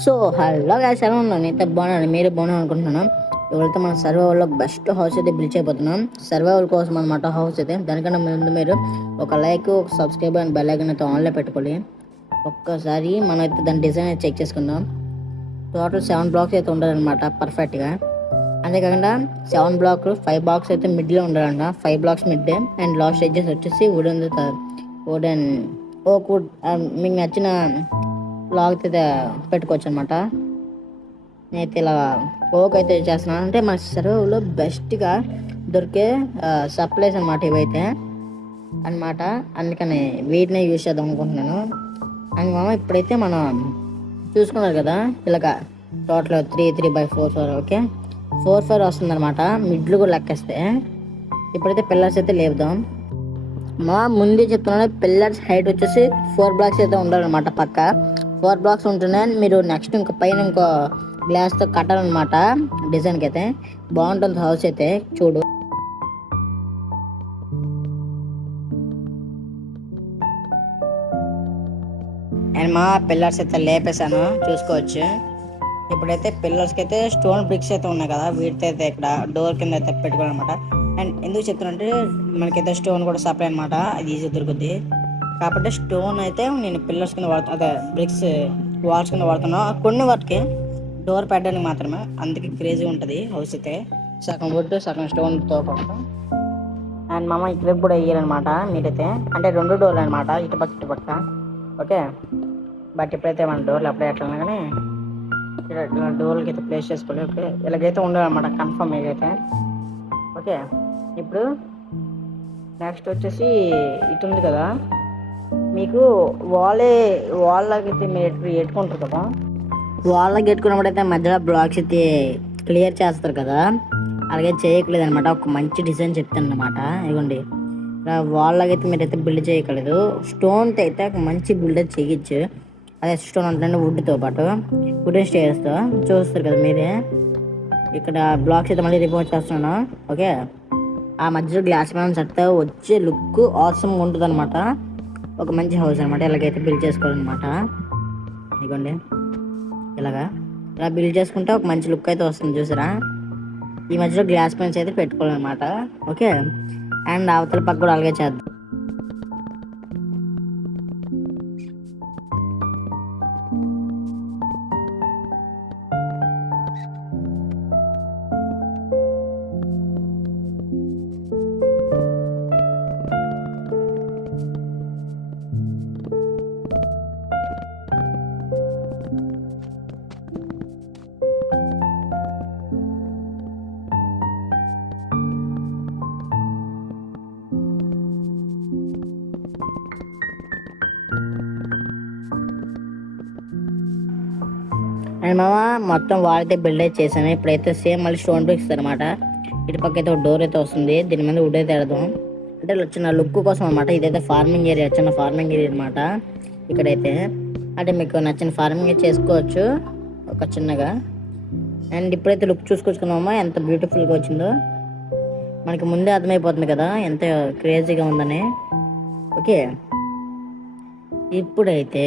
So hello guys, ఎలా ఉన్నాను? నేనైతే బాగున్నాను. మీరు బాగున్నాను అనుకుంటున్నాను. ఇవాళతో మన సర్వైవల్లో బెస్ట్ హౌస్ అయితే బిల్డ్ చేయబోతున్నాం. సర్వైవల్ కోసం అనమాట హౌస్ అయితే. దానికన్నా ముందు మీరు ఒక లైక్, ఒక సబ్స్క్రైబ్ అండ్ బెల్ ఐకాన్ అయితే ఆన్లో పెట్టుకోండి. ఒక్కసారి మనం అయితే దాని డిజైన్ అయితే చెక్ చేసుకుందాం. టోటల్ 7 బ్లాక్స్ అయితే ఉండాలన్నమాట పర్ఫెక్ట్గా. అంతేకాకుండా 7 బ్లాక్లు 5 బ్లాక్స్ అయితే మిడ్లో ఉండాలంట. 5 blocks mid and last edges వచ్చేసి వుడెన్ ఓక్ వుడ్ మీకు నచ్చిన లాగ్ అయితే పెట్టుకోవచ్చు అనమాట. నేనైతే ఇలా ఓక్ అయితే చేస్తున్నాను. అంటే మన సర్వేలో బెస్ట్గా దొరికే సప్లైస్ అనమాట ఇవైతే అనమాట. అందుకని వీటినే యూజ్ చేద్దాం అనుకుంటున్నాను. అండ్ మామ ఇప్పుడైతే మనం చూసుకున్నారు కదా, ఇలాగ టోటల్ 3 3/4 ఓకే 4 5 వస్తుంది అనమాట. మిడ్లు కూడా లెక్కేస్తే ఇప్పుడైతే పిల్లర్స్ అయితే లేపుదాం. మా ముందే చెప్తున్నాను, పిల్లర్స్ హైట్ వచ్చేసి 4 బ్లాక్స్ అయితే ఉండాలన్నమాట. పక్క 4 బ్లాక్స్ ఉంటున్నాయి. మీరు నెక్స్ట్ ఇంకా పైన ఇంకో గ్లాస్తో కట్టాలన్నమాట. డిజైన్కి అయితే బాగుంటుంది హౌస్ అయితే. చూడు, అండ్ మా పిల్లర్స్ అయితే లేపేశాను, చూసుకోవచ్చు. ఇప్పుడైతే పిల్లర్స్కి అయితే స్టోన్ బ్రిక్స్ అయితే ఉన్నాయి కదా, వీటితో అయితే ఇక్కడ డోర్ కింద అయితే పెట్టుకోవాలన్నమాట. అండ్ ఎందుకు చెప్తున్నంటే మనకైతే స్టోన్ కూడా సప్లై అనమాట, అది ఈజీ దొరుకుద్ది. కాబట్టి స్టోన్ అయితే నేను పిల్లర్స్ కింద వాడుతాను, అదే బ్రిక్స్ వాల్స్ కింద వాడుతున్నాను. కొన్ని వాటికి డోర్ పెట్టడానికి మాత్రమే, అందుకే క్రేజీ ఉంటుంది హౌస్ అయితే. సగం వుడ్ సగం స్టోన్తో పాటు. అండ్ మామ ఇటువైపు కూడా వేయాలన్నమాట మీరైతే. అంటే 2 డోర్లు అనమాట, ఇటుపక్క. ఓకే, బట్ ఇప్పుడైతే మన డోర్లు అప్లై అట్లా కానీ డోర్లకి అయితే ప్లేస్ చేసుకోవాలి. ఓకే, ఇలాగైతే ఉండాలన్నమాట కన్ఫర్మ్ ఏదైతే. ఓకే, ఇప్పుడు నెక్స్ట్ వచ్చేసి ఇటు ఉంది కదా, మీకు వాళ్ళకైతే మీరు ఎట్టుకుంటారు కదా, వాళ్ళకి ఎట్టుకున్నప్పుడు అయితే మధ్యలో బ్లాక్స్ అయితే క్లియర్ చేస్తారు కదా, అలాగే చేయట్లేదు అనమాట. ఒక మంచి డిజైన్ చెప్తాను అనమాట. ఇదిగోండి, వాళ్ళకైతే మీరైతే బిల్డ్ చేయగలదు. స్టోన్తో అయితే ఒక మంచి బిల్డర్ చేయొచ్చు. అదే స్టోన్ అంటే వుడ్తో పాటు వుడెన్ స్టేర్స్తో చూస్తారు కదా మీరే. ఇక్కడ బ్లాక్స్ అయితే మళ్ళీ రిమూవ్ చేస్తున్నాను. ఓకే, ఆ మధ్యలో గ్లాస్ మ్యాన్ సెట్ వచ్చే లుక్ ఆసమ్ ఉంటుంది అనమాట. ఒక మంచి హౌస్ అనమాట. ఇలాగైతే బిల్డ్ చేసుకోవాలన్నమాట. ఇదిగోండి, ఇలా బిల్డ్ చేసుకుంటే ఒక మంచి లుక్ అయితే వస్తుంది, చూసారా. ఈ మధ్యలో గ్లాస్ పెన్స్ అయితే పెట్టుకోవాలన్నమాట. ఓకే, అండ్ అవతల పక్క కూడా అలాగే చేద్దాం. అండ్ మామ మొత్తం వారైతే బిల్డ్ అయితే చేసాము. ఇప్పుడైతే సేమ్ మళ్ళీ స్టోన్ బ్రిక్స్ అనమాట. ఇటుపక్క అయితే ఒక డోర్ అయితే వస్తుంది, దీని మీద వుడ్ అయితే ఎడదాం. అంటే చిన్న లుక్ కోసం అనమాట. ఇదైతే ఫార్మింగ్ ఏరియా, చిన్న ఫార్మింగ్ ఏరియా అనమాట. ఇక్కడైతే అంటే మీకు నచ్చిన ఫార్మింగ్ చేసుకోవచ్చు ఒక చిన్నగా. అండ్ ఇప్పుడైతే లుక్ చూసుకొచ్చుకున్నామా, ఎంత బ్యూటిఫుల్గా వచ్చిందో మనకి ముందే అర్థమైపోతుంది కదా ఎంత క్రేజీగా ఉందని. ఓకే, ఇప్పుడైతే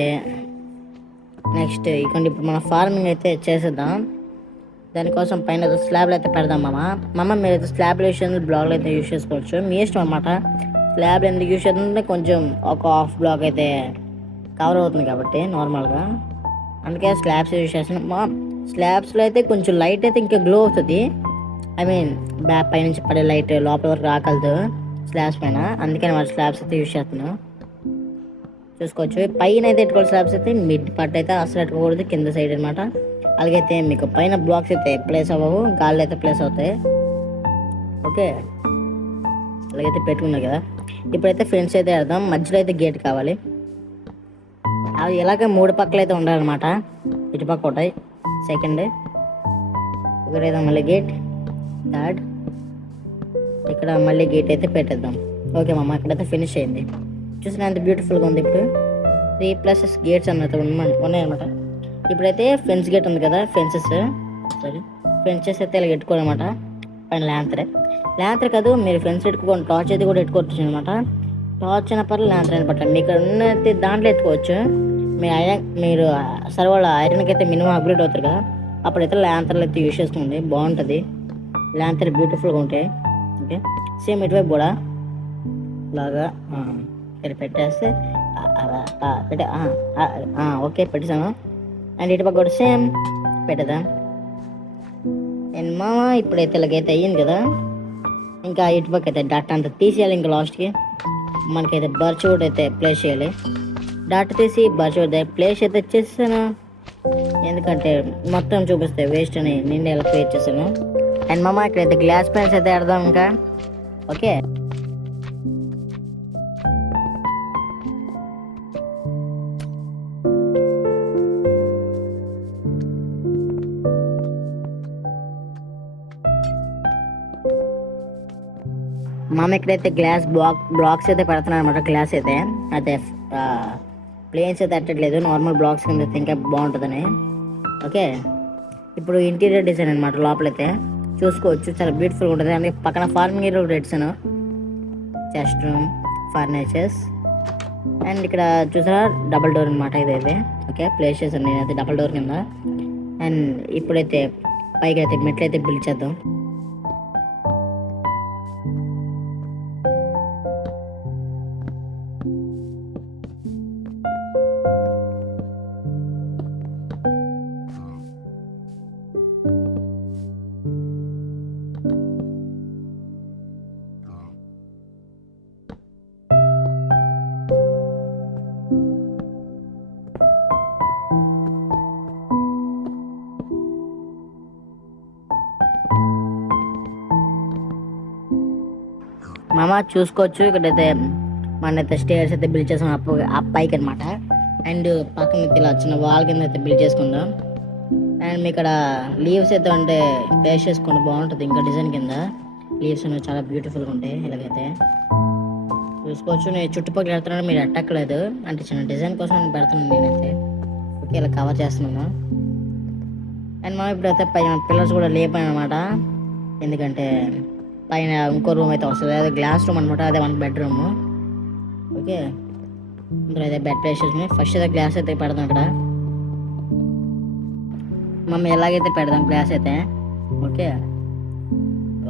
నెక్స్ట్ ఇక్కడ ఇప్పుడు మన ఫార్మింగ్ అయితే చేసేద్దాం. దానికోసం పైన స్లాబ్లు అయితే పెడదాం మామ. మీరైతే స్లాబ్ బ్లాక్లు అయితే యూజ్ చేసుకోవచ్చు, మీ ఇష్టం అనమాట. స్లాబ్ ఎందుకు యూజ్ చేస్తుంటే కొంచెం ఒక హాఫ్ బ్లాక్ అయితే కవర్ అవుతుంది కాబట్టి నార్మల్గా, అందుకే స్లాబ్స్ యూజ్ చేస్తున్నాం. స్లాబ్స్లో అయితే కొంచెం లైట్ అయితే ఇంకా గ్లో అవుతుంది. ఐ మీన్ పైనుంచి పడే లైట్ లోపల వరకు రాగలదు స్లాబ్స్ పైన, అందుకని వాళ్ళు స్లాబ్స్ అయితే యూజ్ చేస్తున్నాం. చూసుకోవచ్చు, పైన అయితే ఎట్టుకోవాలి స్లాబ్స్ అయితే. మిడ్ పార్ట్ అయితే అసలు ఎట్టుకోకూడదు, కింద సైడ్ అనమాట. అలాగైతే మీకు పైన బ్లాక్స్ అయితే ప్లేస్ అవ్వవు, గాల్లో అయితే ప్లేస్ అవుతాయి. ఓకే, అలాగైతే పెట్టుకున్నాయి కదా. ఇప్పుడైతే ఫెన్స్ అయితే వేద్దాం. మధ్యలో అయితే గేట్ కావాలి. అవి ఇలాగ 3 పక్కలు అయితే ఉండాలన్నమాట. ఇటుపక్క ఉంటాయి, సెకండ్ ఇక్కడైతే మళ్ళీ గేట్, థర్డ్ ఇక్కడ మళ్ళీ గేట్ అయితే పెట్టేద్దాం. ఓకే మామ, ఇక్కడైతే ఫినిష్ అయింది. చూసిన ఎంత బ్యూటిఫుల్గా ఉంది. ఇప్పుడు 3+ గేట్స్ అన్నట్టు ఉన్నాయన్నమాట. ఇప్పుడైతే ఫెన్స్ గేట్ ఉంది కదా, ఫెన్సెస్ అయితే ఇలా పెట్టుకోవాలన్నమాట. పైన ల్యాంతర్ కాదు, మీరు ఫెన్స్ పెట్టుకోండి, టార్చ్ అయితే కూడా పెట్టుకోవచ్చు అనమాట. టార్చ్ అయిన పర్లేదు, ల్యాంతర్ అయిన పట్ల మీకు ఉన్నది దాంట్లో ఎత్తుకోవచ్చు. మీరు మీరు సరే వాళ్ళ ఐరన్కి అయితే మినిమం అప్గ్రేడ్ అవుతారు కదా, అప్పుడైతే ల్యాంతర్లు అయితే యూస్ చేస్తుంది, బాగుంటుంది. ల్యాంతర్ బ్యూటిఫుల్గా ఉంటాయి. ఓకే, సేమ్ ఇటువైపు కూడా ఇలాగా ఇక్కడ పెట్టేస్తే పెట్టే ఓకే పెట్టేసాను. అండ్ ఇటుపక్క కూడా సేమ్ పెట్టేదా. అండ్ మామ ఇప్పుడైతే ఇలాగైతే అయ్యింది కదా, ఇంకా ఇటుపక్క అయితే డట్ అంతా తీసేయాలి. ఇంకా లాస్ట్కి మనకైతే బర్చ్ కూడా అయితే ప్లేస్ చేయాలి. డాట్ తీసి బర్చ్ అయితే ప్లేస్ అయితే చేసాను, ఎందుకంటే మొత్తం చూపిస్తే వేస్ట్ అని నేను ఎలా క్రియేట్ చేశాను. అండ్ మామ ఇక్కడైతే గ్లాస్ పెన్స్ అయితే ఆడదాం ఇంకా. ఓకే, మామ ఇక్కడైతే గ్లాస్ బ్లాక్స్ అయితే పెడుతున్నాను అనమాట. గ్లాస్ అయితే ప్లేన్స్ అయితే అట్టట్లేదు, నార్మల్ బ్లాక్స్ కింద అయితే ఇంకా బాగుంటుందని. ఓకే, ఇప్పుడు ఇంటీరియర్ డిజైన్ అనమాట. లోపలైతే చూసుకోవచ్చు, చాలా బ్యూటిఫుల్గా ఉంటుంది. అండ్ పక్కన ఫార్మింగ్ ఏరియా ఒకటి ఇచ్చాను, చెస్ట్ రూమ్, ఫర్నిచర్స్. అండ్ ఇక్కడ చూసారా డబల్ డోర్ అనమాట ఇదైతే. ఓకే, ప్లేస్ చేశాను నేనైతే డబల్ డోర్ కింద. అండ్ ఇప్పుడైతే పైకి అయితే మెట్లు అయితే బిల్డ్ చేద్దాం. మామ చూసుకోవచ్చు, ఇక్కడైతే మనైతే స్టేర్స్ అయితే బిల్డ్ చేసాం ఆ పైకి అనమాట. అండ్ పక్కన అయితే ఇలా చిన్న వాల్ కింద అయితే బిల్డ్ చేసుకుందాం. అండ్ మీ ఇక్కడ లీవ్స్ అయితే అంటే ప్లేస్ చేసుకోండి, బాగుంటుంది. ఇంకా డిజైన్ కింద లీవ్స్ చాలా బ్యూటిఫుల్గా ఉంటాయి. ఇలాగైతే చూసుకోవచ్చు. నేను చుట్టుపక్కల పెడుతున్నాను, మీరు అట్టక్కలేదు, అంటే చిన్న డిజైన్ కోసం నేను పెడుతున్నాను నేనైతే. ఓకే, ఇలా కవర్ చేస్తున్నాను. అండ్ మనం ఇప్పుడైతే పైన పిల్లర్స్ కూడా లేపాను అనమాట, ఎందుకంటే పైన ఇంకో రూమ్ అయితే వస్తుంది, అదే గ్లాస్ రూమ్ అనమాట, అదే 1 బెడ్రూమ్. ఓకే, ఇందులో అయితే బెడ్ ప్లేస్ చేసుకుని ఫస్ట్ అయితే గ్లాస్ అయితే పెడదాం అక్కడ. మమ్మీ ఎలాగైతే పెడదాం గ్లాస్ అయితే. ఓకే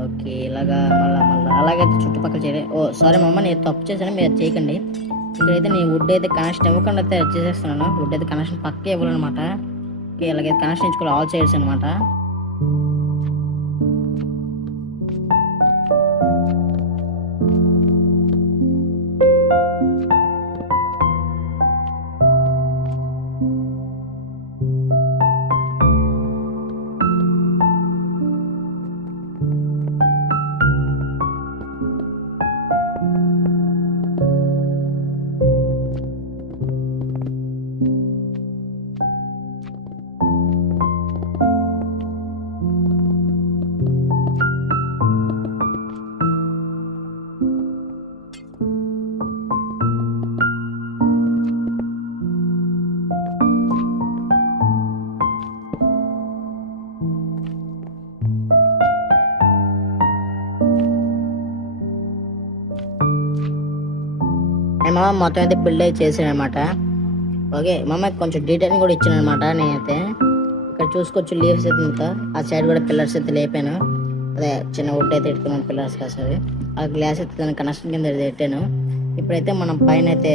ఓకే, ఇలాగా మళ్ళీ అలాగైతే చుట్టుపక్కల చేయాలి. సారీ మమ్మ, నేను తప్పు చేశాను, మీరు అది చేయకండి. ఇక్కడైతే నేను వుడ్ అయితే కనెక్షన్ ఇవ్వకుండా అయితే చేసేస్తున్నాను. వుడ్ అయితే కనెక్షన్ పక్కే ఇవ్వాలన్నమాట. ఓకే, ఇలాగైతే కనెక్షన్ ఇచ్చుకోవాలి ఆల్ సైడ్స్ అనమాట. అండ్ మామ మొత్తం అయితే బిల్డ్ అయితే చేసాను అనమాట. ఓకే, మామ కొంచెం డీటెయిలింగ్ కూడా ఇచ్చాను అనమాట. నేనైతే ఇక్కడ చూసుకోవచ్చు లీవ్స్ అయితే ఇంకా ఆ సైడ్ కూడా పిల్లర్స్ అయితే లేపాను. అదే చిన్న వుడ్ అయితే పెట్టుకున్నాను పిల్లర్స్ కాసేది. ఆ గ్లాస్ అయితే దాని కనెక్షన్ కింద పెట్టాను. ఇప్పుడైతే మనం పైన అయితే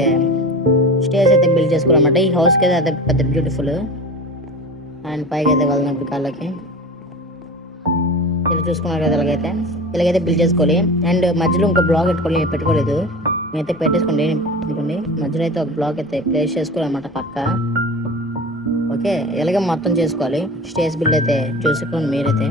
స్టేర్స్ అయితే బిల్డ్ చేసుకోవాలన్నమాట. ఈ హౌస్కి అయితే అదే పెద్ద బ్యూటిఫుల్. అండ్ పైకి అయితే వెళ్దాం ఇప్పుడు కాళ్ళకి. ఇలా చూసుకున్నారు కదా, ఇలాగైతే బిల్డ్ చేసుకోవాలి. అండ్ మధ్యలో ఇంకో బ్లాక్ పెట్టుకోలేదు, నేనైతే పెట్టేసుకోండి. అనుకోండి మధ్యలో అయితే ఒక బ్లాక్ అయితే ప్లేస్ చేసుకోవాలన్నమాట పక్క. ఓకే, ఇలాగే మొత్తం చేసుకోవాలి. స్టేజ్ బిల్డ్ అయితే చూసుకోండి మీరైతే.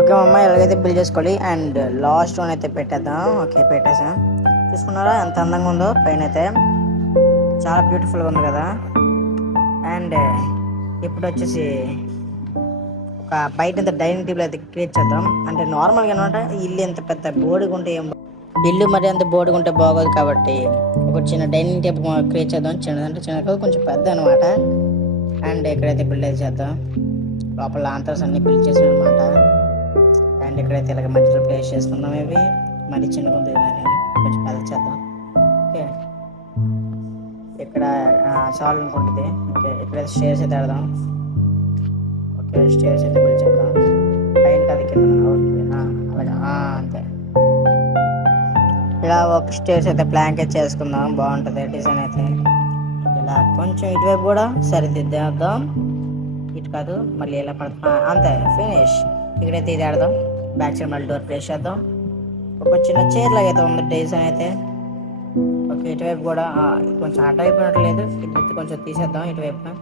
ఓకే మా అమ్మ ఎలాగైతే బిల్ చేసుకోవాలి. అండ్ లాస్ట్ వన్ అయితే పెట్టేద్దాం. ఓకే పెట్టేసాం. చూసుకున్నారా ఎంత అందంగా ఉందో, పైన అయితే చాలా బ్యూటిఫుల్గా ఉంది కదా. అండ్ ఇప్పుడు వచ్చేసి ఒక బయట డైనింగ్ టేబుల్ అయితే క్రియేట్ చేద్దాం. అంటే నార్మల్గా అనమాట, ఇల్లు ఎంత పెద్ద బోర్డుగా ఉంటే ఇల్లు మరి అంత బోర్డుగా ఉంటే బాగోదు కాబట్టి ఒక చిన్న డైనింగ్ టేబుల్ క్రియేట్ చేద్దాం. చిన్నదంటే చిన్నది కొంచెం పెద్ద అనమాట. అండ్ ఇక్కడైతే బిల్డ్ అయితే చేద్దాం. లోపల లాంతర్స్ అన్ని బిల్డ్ చేసాం అనమాట. అండ్ ఇక్కడైతే ఇలాగ మధ్యలో ప్లేస్ చేసుకుందాం. ఇవి మరి చిన్నగా ఉంది కొంచెం పెద్ద చేద్దాం. ఓకే ఇక్కడ చాలు అనుకుంటుంది. ఓకే ఇక్కడైతే స్టేర్స్ అయితే ఆడదాం. ఓకే స్టేర్స్ అయితే బిల్డ్ చేద్దాం. పైన అది కింద. ఓకే అలాగే అంతే. ఇలా ఒక స్టేర్స్ అయితే ప్లాంక్ అయితే చేసుకుందాం. బాగుంటుంది డిజైన్ అయితే. ఇలా కొంచెం ఇటువైపు కూడా సరిదిద్దేద్దాం. ఇటు కాదు మళ్ళీ ఇలా పడుతుంది అంతే ఫినిష్. ఇక్కడైతే ఇది ఆడదాం. బ్యాక్ సైడ్ మళ్ళీ డోర్ ప్లేస్ చేద్దాం. ఒక చిన్న చైర్ లాగా అయితే ఉంది డిజైన్ అయితే. ఓకే ఇటువైపు కూడా కొంచెం అడ్డ అయిపోయినట్లేదు. ఇటు కొంచెం తీసేద్దాం ఇటువైపు.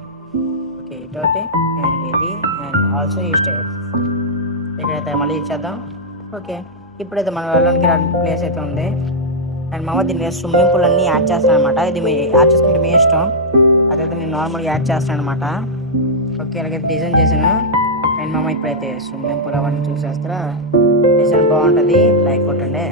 ఓకే ఇటు అండ్ ఇది అండ్ ఆల్సో ఈ స్టైర్ ఇక్కడైతే మళ్ళీ ఇచ్చేద్దాం. ఓకే ఇప్పుడైతే మనం వెళ్ళడానికి ప్లేస్ అయితే ఉంది. అండ్ మామ దీని స్విమ్మింగ్ పూల్ అన్నీ యాడ్ చేస్తాను అనమాట. ఇది మీ యాడ్ చేసుకుంటే మీ ఇష్టం. అదైతే నేను నార్మల్గా యాడ్ చేస్తాను అనమాట. ఓకే అలాగైతే డిజైన్ చేసాను. అండ్ మామ ఇప్పుడైతే స్విమ్మింగ్ పూల్ అవన్నీ చూసేస్తారా. డిజైన్ బాగుంటుంది. లైక్ కొట్టండి.